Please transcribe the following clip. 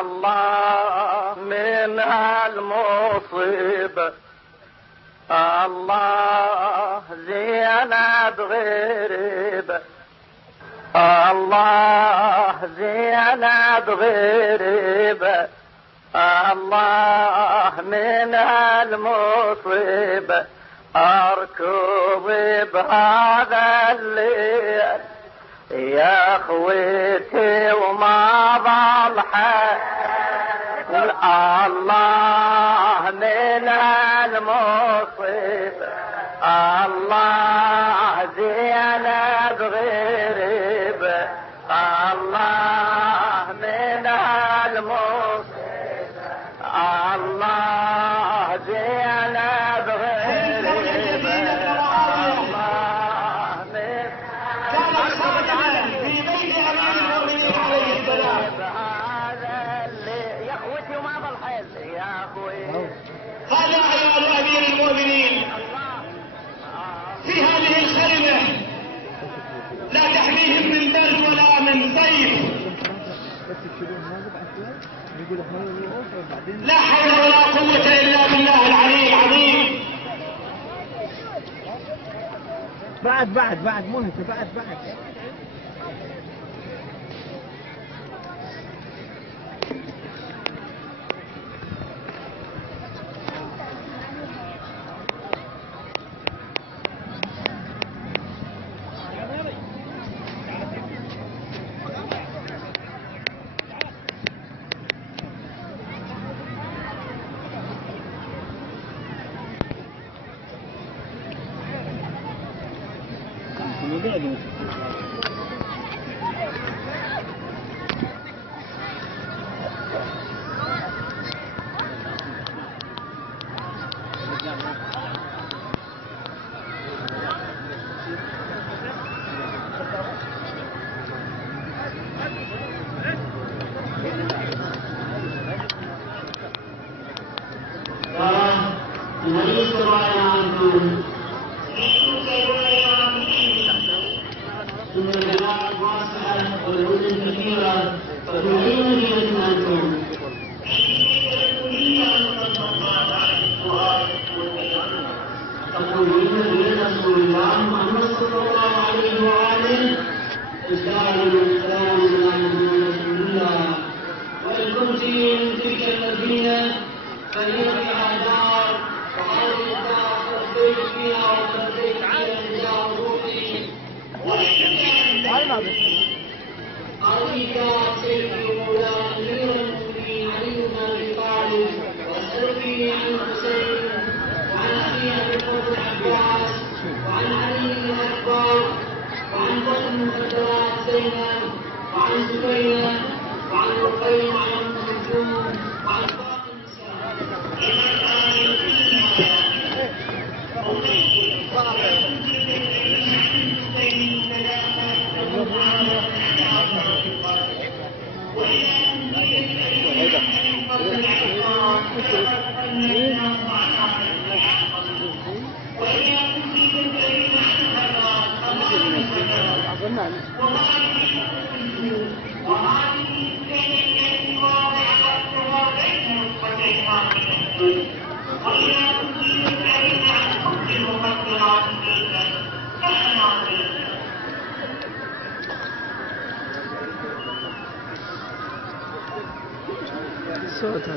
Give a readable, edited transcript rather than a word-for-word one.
الله من هالمصيبة الله زينب غريبة الله زينب غريبة الله من هالمصيبة اركض بهذا الليل يا اخوتي وما ضل حد الله من المصيبة الله زينب غريبة الله من المصيبة الله زينب غريبة الله من كانت خادما في بيت امير المؤمنين عليه السلام. هذا عيال امير المؤمنين في هذه الخيمة لا تحميهم من برد ولا من صيف، لا حول ولا قوة الا بالله العلي العظيم. بعد مو هيك بعد صوت